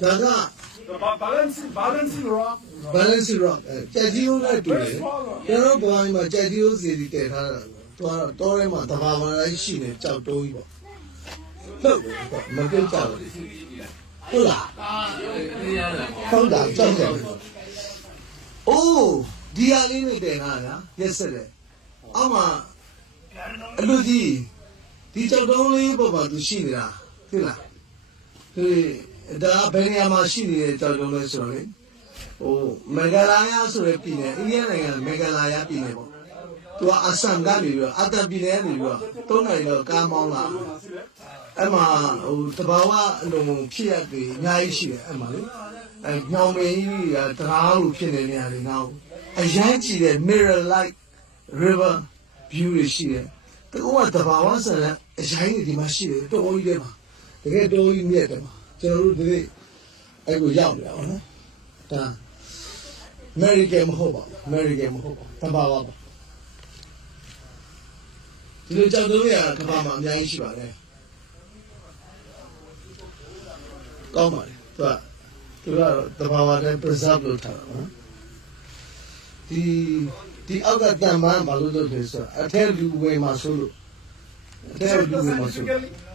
다가 balancing rock. 밸런스 록 짜지오가တူတယ်ကျွန်တော်ဘွားကြီးမှာ짜지오စီတည်ထားတာတော့ထဲမှာတဘာဝလိုက်ရှိနေကြောက်တိုးကြီးပေါ့ဟုတ်မပြုတ်ကြဘူးဟုတ်လားဟုတ်တာကြောက်တယ်အိုးဒီဟာလေးနဲ့တင်တာလားရက်ဆက်တယ်အောက်မှာအလူကြီးဒီကြောက်တုံးလေးပေါ်မှာသူရှိနေတာဟုတ်လားဒီဒါဘယ်နေရာမှာရှိနေတဲ့ကြောက်တုံးလဲဆိုတော့လေဟိုမေဂလာယာဆိုတဲ့ပြည်နယ်အိန္ဒိယနိုင်ငံမေဂလာယာပြည်နယ်ပေါ့သူကအဆန်ကနေပြီးတော့အတန်ပြည်နယ်ကနေပြီးတော့3နိုင်တော့ကားမောင်းလာအဲ့မှာဟိုတဘာဝအလုံးဖြစ်ရပြီးအများကြီးရှိတယ်အဲ့မှာလေညောင်မင်းကြီးကတရားလိုဖြစ်နေနေရတယ်နောက်အရန်ကြည့်တဲ့ mirror like river view တွေရှိတယ်တကောကတဘာဝဆန်တဲ့အရန်ကြီးဒီမှာရှိတယ်တော်ကြီးထဲမှာတကယ်တော်ကြီးမြက်တယ်မှာကျွန်တော်တို့ဒီအဲ့ကိုရောက်နေတာပေါ့နော်ဒါ American မဟုတ်ပါဘူး American မဟုတ်ပါဘူးတဘာဝပါဒီလိုကြောက်တော့ရကဘာမှအများကြီးရှိပါတယ်ကောင်းပါလေသူကတဘာဝနဲ့ preserve လုပ်ထားတာနော်ဒီအောက်ကတန်ပန်းဘာလို့လုပ်လဲဆိုတော့အထက်လူဝင်မှာဆိုလို့အထက်လူဝင်မှာဆို Scientifically,